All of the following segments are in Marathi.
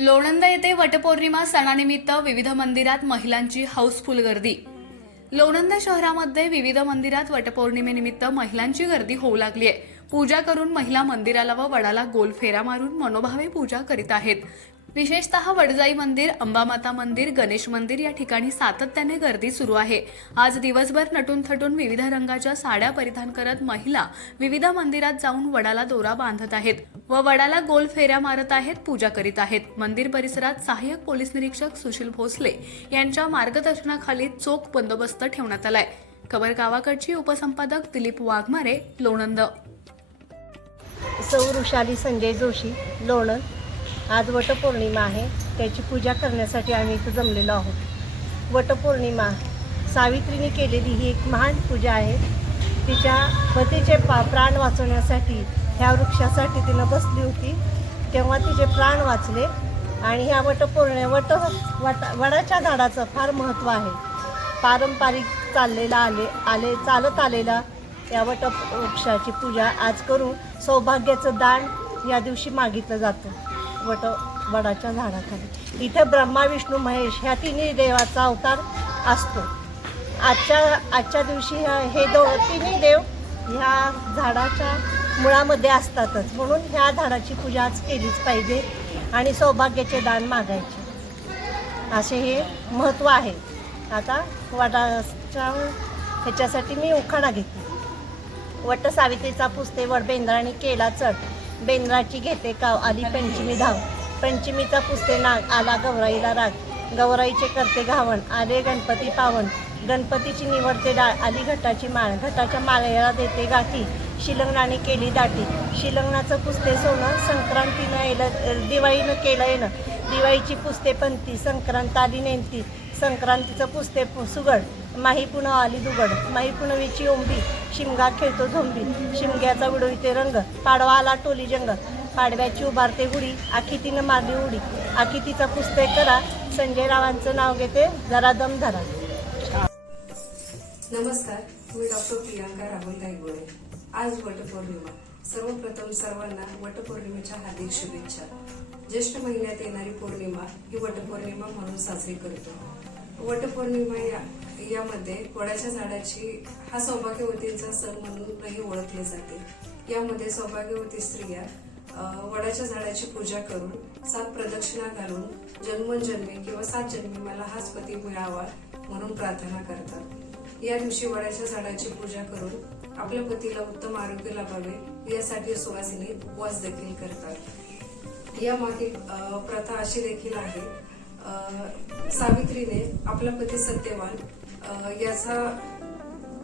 लोणंदा येथे वटपौर्णिमा सणानिमित्त विविध मंदिरात महिलांची हाऊसफुल गर्दी. लोणंद शहरामध्ये विविध मंदिरात वटपौर्णिमेनिमित्त महिलांची गर्दी होऊ लागली आहे पूजा करून महिला मंदिराला व वडाला गोल फेरा मारून मनोभावे पूजा करीत आहेत. विशेषतः वडजाई मंदिर अंबामाता मंदिर गणेश मंदिर या ठिकाणी सातत्याने गर्दी सुरू आहे. आज दिवसभर नटून थटून विविध रंगाच्या साड्या परिधान करत महिला विविध मंदिरात जाऊन वडाला दोरा बांधत आहेत व वडाला गोल फेऱ्या मारत आहेत पूजा करीत आहेत. मंदिर परिसरात सहाय्यक पोलीस निरीक्षक सुशील भोसले यांच्या मार्गदर्शनाखाली चोख बंदोबस्त ठेवण्यात आलाय. खबर गावाकडची उपसंपादक दिलीप वाघमारे लोणंद. सौ ऋषाली संजय जोशी लोणंद. आज वटपौर्णिमा आहे. त्याची पूजा करण्यासाठी आम्ही इथं जमलेलो आहोत. वटपौर्णिमा सावित्रीने केलेली ही एक महान पूजा आहे. तिच्या पतीचे पा प्राण वाचवण्यासाठी ह्या वृक्षासाठी तिनं बसली होती. तेव्हा तिचे प्राण वाचले आणि ह्या वटपौर्णि वट वट वडाच्या झाडाचं फार महत्त्व आहे. पारंपरिक चाललेला आले आले चालत आलेला या वट वृक्षाची पूजा आज करून सौभाग्याचं दान या दिवशी मागितलं जातं. वट वडाच्या झाडाखाली. इथं ब्रह्मा विष्णू महेश ह्या तिन्ही देवाचा अवतार असतो. आजच्या आजच्या दिवशी ह्या- हे दो तिन्ही देव ह्या झाडाच्या मुळामध्ये असतातच. म्हणून ह्या झाडाची पूजा आज केलीच पाहिजे आणि सौभाग्याचे दान मागायचे. असे हे महत्त्व आहे. आता वडाच्या ह्याच्यासाठी मी उखाणा घेते वट सावित्रीचा पुसते वड बेंद्राने केला चढ. बेंद्राची घेते काव आली पंचमी धाव पंचमीचा पुसते नाग आला गौराईला राग. गौराईचे करते घावण आले गणपती पावन. गणपतीची निवडते डाळ आली घटाची माळ. घटाच्या माळ्याला देते गाठी शिलंगणाने केली दाटी. शिलंगणाचं पुसते सोनं संक्रांतीनं येलं दिवाळीनं केलं येणं. दिवाळीची पुसते पंथी संक्रांत आली नेमती संक्रांतीचं पुसते सुगड. माही पुन्हा आली दुगड माही पुनवीची ओंबी. शिमगा खेळतो झोंबी. शिमग्याचा उडविते रंग. पाडवा आला टोली जंग. पाडव्याची उभारते गुढी. आखितीनं मारली उडी. आखितीचा पुसते करा. संजय रावांचं नाव घेते जरा दम धरा. नमस्कार. मी डॉक्टर प्रियांका राहुल गायगोळे आज वटपौर्णिमा. सर्वप्रथम सर्वांना वटपौर्णिमेच्या हार्दिक शुभेच्छा. ज्येष्ठ महिन्यात येणारी पौर्णिमा ही वटपौर्णिमा म्हणून साजरी करतो. वटपौर्णिमा या यामध्ये वडाच्या झाडाची हा सौभाग्यवतींचा सण म्हणूनही ओळखले जाते. यामध्ये सौभाग्यवती स्त्रिया वडाच्या झाडाची पूजा करून सात प्रदक्षिणा घालून जन्मोजन्मी किंवा सात जन्मी मला हाच पती मिळावा म्हणून प्रार्थना करतात. या दिवशी वडाच्या झाडाची पूजा करून आपल्या पतीला उत्तम आरोग्य लाभावे यासाठी सुवासिनी उपवास देखील करतात. यामागे प्रथा अशी देखील आहे. सावित्रीने आपला पती सत्यवान याचा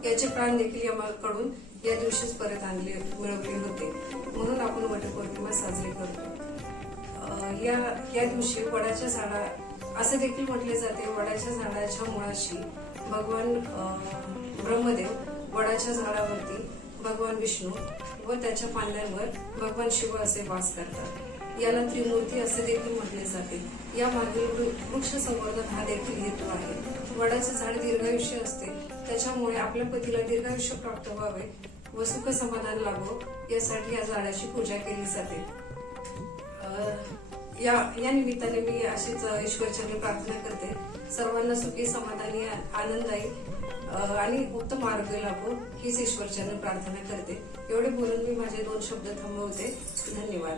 याचे प्राण देखील यामाकडून या दिवशीच परत आणले मिळवले होते. म्हणून आपण वटपौर्णिमा साजरी करतो. या या दिवशी वडाच्या झाडा असे देखील म्हटले जाते वडाच्या झाडाच्या मुळाशी भगवान ब्रह्मदेव वडाच्या झाडावरती भगवान विष्णू व त्याच्या पांड्यांवर भगवान शिव असे वास करतात. याला त्रिमूर्ती असे देखील म्हटले जाते. या मागील वृ- वृक्ष संवर्धन हा देखील हेतू आहे. वडाचे झाड दीर्घायुष्य असते. त्याच्यामुळे आपल्या पतीला दीर्घायुष्य प्राप्त व्हावे व सुख समाधान लाभो यासाठी या झाडाची पूजा केली जाते. या या निमित्ताने मी अशीच ईश्वरचरणी प्रार्थना करते. सर्वांना सुखी समाधानी आनंदायी आणि उत्तम आरोग्य लाभो हीच ईश्वरचरणी प्रार्थना करते. एवढे बोलून मी माझे दोन शब्द थांबवते. धन्यवाद.